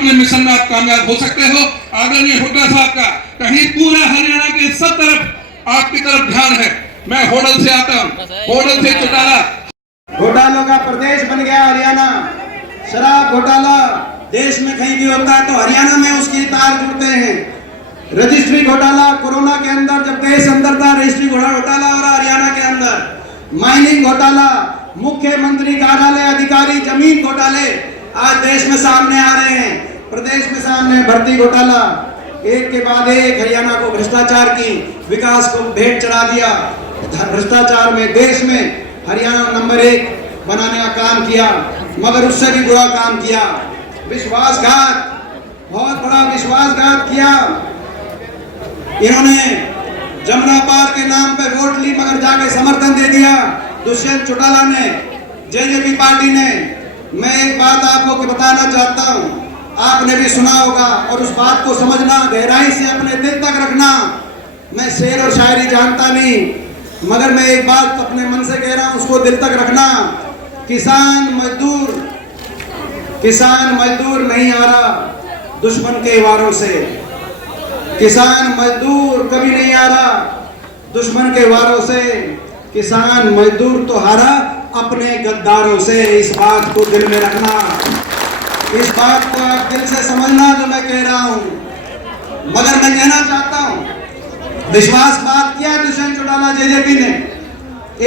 अपने मिशन में आप कामयाब हो सकते हो। आदरणीय हुड्डा साहब का कहीं पूरा हरियाणा के सब तरफ आपकी तरफ ध्यान है। मैं होडल से आता हूँ, होडल से चौटाला। घोटालों का प्रदेश बन गया हरियाणा। शराब घोटाला देश में कहीं भी होता है तो हरियाणा में उसकी तार जुड़ते हैं। रजिस्ट्री घोटाला कोरोना के अंदर, जब देश अंदर था, रजिस्ट्री घोटाला हो रहा हरियाणा के अंदर। माइनिंग घोटाला, मुख्यमंत्री कार्यालय अधिकारी जमीन घोटाले आज देश में सामने आ रहे हैं। प्रदेश में सामने भर्ती घोटाला, एक के बाद एक हरियाणा को भ्रष्टाचार की विकास को भेंट चढ़ा दिया। भ्रष्टाचार में देश में हरियाणा नंबर 1 बनाने का काम किया, मगर उससे भी बुरा काम किया। विश्वासघात, बहुत बड़ा विश्वासघात किया। इन्होंने जमुना पार के नाम पे वोट ली, मगर जाके समर्थन दे दिया दुष्यंत चौटाला ने, जेजेपी पार्टी ने। मैं एक बात आपको बताना चाहता हूँ, आपने भी सुना होगा और उस बात को समझना, गहराई से अपने दिल तक रखना। मैं शेर और शायरी जानता नहीं, मगर मैं एक बात अपने मन से कह रहा हूँ, उसको दिल तक रखना। किसान मजदूर नहीं आ रहा दुश्मन के वारों से। किसान मजदूर कभी नहीं आ रहा दुश्मन के वारों से। किसान मजदूर तो हारा अपने गद्दारों से। इस बात को दिल में रखना, इस बात को आप दिल से समझना जो मैं कह रहा हूँ। मगर मैं कहना चाहता हूँ, विश्वासघात किया दुष्यंत चौटाला जेजेपी ने,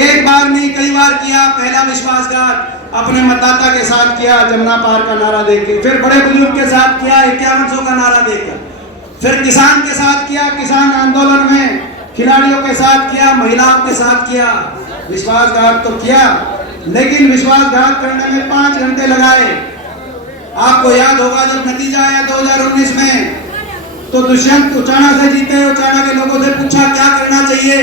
एक बार नहीं कई बार किया। पहला विश्वासघात अपने मतदाता के साथ किया, जमुना पार का नारा देके, फिर बड़े बुजुर्ग के साथ किया 5100 का नारा देकर, फिर किसान के साथ किया, किसान आंदोलन में खिलाड़ियों के साथ किया, महिलाओं के साथ किया। विश्वासघात तो किया, लेकिन विश्वासघात करने में 5 घंटे लगाए। आपको याद होगा जब नतीजा आया 2019 में, तो दुष्यंत उचाना से जीते। उचाना के लोगों से पूछा क्या करना चाहिए,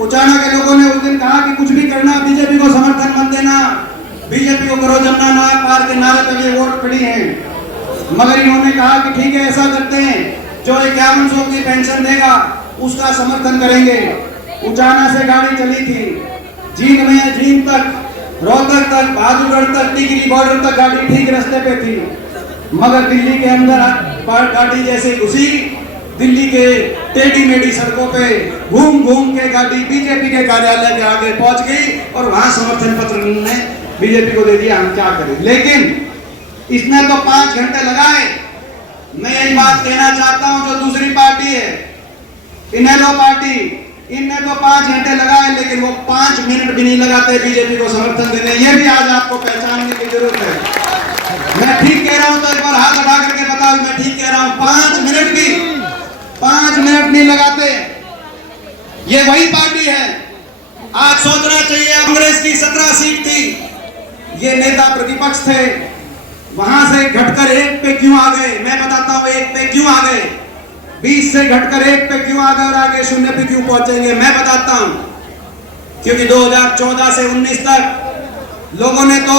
उचाना के लोगों ने उस दिन कहा कि कुछ भी करना, बीजेपी को समर्थन मत देना, बीजेपी को करो, जमुना पार के नारे पर ये वोट पड़ी हैं। मगर इन्होंने कहा कि ठीक है, ऐसा करते हैं, जो 5100 की पेंशन देगा उसका समर्थन करेंगे। उचाना से गाड़ी चली थी, जींद तक, रोहतक तक, बहादुरगढ़ तक, टिकरी बॉर्डर तक गाड़ी ठीक रास्ते पे थी। मगर दिल्ली के अंदर गाड़ी जैसे घुसी, दिल्ली के टेढ़ी मेढ़ी सड़कों पे घूम घूम के गाड़ी बीजेपी के कार्यालय के आगे पहुंच गई और वहां समर्थन पत्र ने बीजेपी को दे दिया। हम क्या करें, लेकिन इसने तो 5 घंटे लगाए। मैं यही बात कहना चाहता हूं, जो दूसरी पार्टी है इनेलो पार्टी, इनने तो 5 घंटे लगाए, लेकिन वो 5 मिनट भी नहीं लगाते बीजेपी को समर्थन देने। ये भी आज आपको पहचानने की जरूरत है। मैं ठीक कह रहा हूं तो एक बार हाथ उठा करके बताओ मैं ठीक कह रहा हूं। 5 मिनट नहीं लगाते। ये वही पार्टी है, आज सोचना चाहिए। कांग्रेस की 17 सीट थी, ये नेता प्रतिपक्ष थे, वहां से घटकर 1 पे क्यों आ गए? मैं बताता हूं 1 पे क्यों आ गए। 20 से घटकर 1 पे क्यों आ गए और आगे 0 पे क्यों पहुंचेंगे? मैं बताता हूं, क्योंकि 2014 से 19 तक लोगों ने तो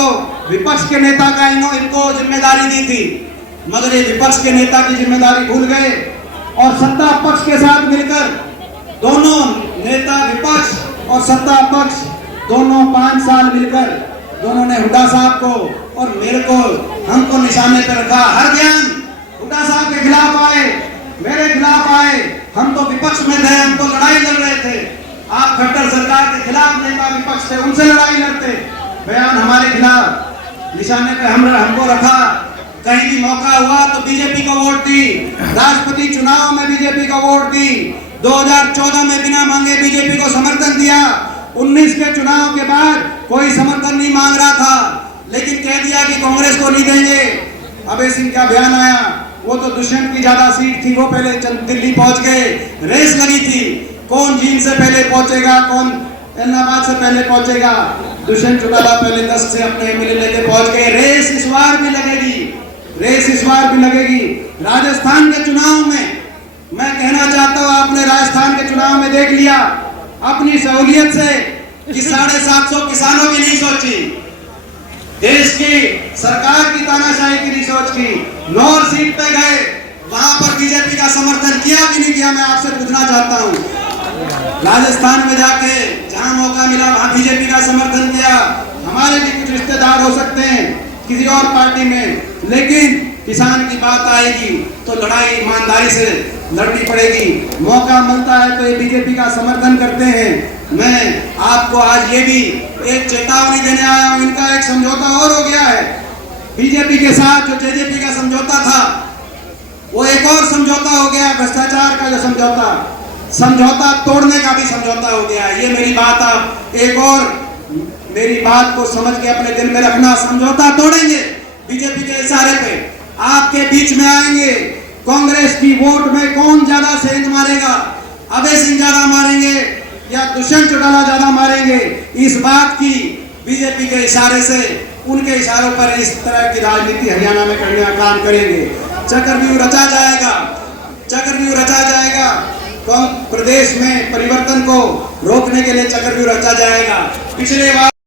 विपक्ष के नेता का इनको जिम्मेदारी दी थी, मगर ये विपक्ष के नेता की जिम्मेदारी भूल गए और सत्ता पक्ष के साथ मिलकर, दोनों नेता विपक्ष और सत्ता पक्ष दोनों 5 साल मिलकर, दोनों ने हुड्डा साहब को और मेरे को, हमको निशाने पर रखा। हर बयान हुड्डा साहब के खिलाफ आए, मेरे खिलाफ आए। हम तो विपक्ष में थे, हम तो लड़ाई लड़ रहे थे। आप खट्टर सरकार के खिलाफ नेता विपक्ष थे, उनसे लड़ाई लड़ते। बयान हमारे खिलाफ, निशाने पे हमको रखा। कहीं भी मौका हुआ तो बीजेपी को वोट दी, राष्ट्रपति चुनाव में बीजेपी को वोट दी, 2014 में बिना मांगे बीजेपी को समर्थन दिया। 19 के चुनाव के बाद कोई समर्थन नहीं मांग रहा था, लेकिन कह दिया कि कांग्रेस को नहीं देंगे। अभय सिंह का बयान आया, वो तो दुष्यंत की ज्यादा सीट थी, वो पहले दिल्ली पहुंच गए। रेस लगी थी, कौन जींद से पहले पहुंचेगा, कौन इलाहाबाद से पहले पहुंचेगा। दुष्यंत चौटाला पहले 10 से अपने एमएलए लेके पहुंच गए। रेस इस बार भी लगेगी। राजस्थान के चुनाव में मैं कहना चाहता हूं, आपने राजस्थान के चुनाव में देख लिया अपनी सहूलियत से कि 750 किसानों की नहीं सोची, देश की सरकार की तानाशाही की नहीं सोच की। 9 सीट पे गए, वहां पर बीजेपी का समर्थन किया कि नहीं किया? मैं आपसे पूछना चाहता हूं। राजस्थान में जाके जहां मौका मिला वहां बीजेपी का समर्थन किया। हमारे भी कुछ रिश्तेदार हो सकते हैं किसी और पार्टी में, लेकिन किसान की बात आएगी तो लड़ाई ईमानदारी से लड़नी पड़ेगी। मौका मिलता है तो ये बीजेपी का समर्थन करते हैं। मैं आपको आज ये भी एक चेतावनी देने आया हूं, इनका एक समझौता और हो गया है बीजेपी के साथ। जो जेजेपी का समझौता था वो एक और समझौता हो गया, भ्रष्टाचार का जो समझौता तोड़ने का भी समझौता हो गया। ये मेरी बात आप एक और मेरी बात को समझ के अपने दिल में रखना। समझौता तोड़ेंगे बीजेपी के इशारे पे, आपके बीच में आएंगे। कांग्रेस की वोट में कौन ज्यादा सेंध मारेगा, अभय सिंह ज्यादा मारेंगे या दुष्यंत चौटाला ज्यादा मारेंगे, इस बात की बीजेपी के इशारे से, उनके इशारों पर इस तरह की राजनीति हरियाणा में करने का काम करेंगे। चक्रव्यूह रचा जाएगा, चक्रव्यूह रचा जाएगा। प्रदेश में परिवर्तन को रोकने के लिए चक्रव्यूह रचा जाएगा। पिछले बार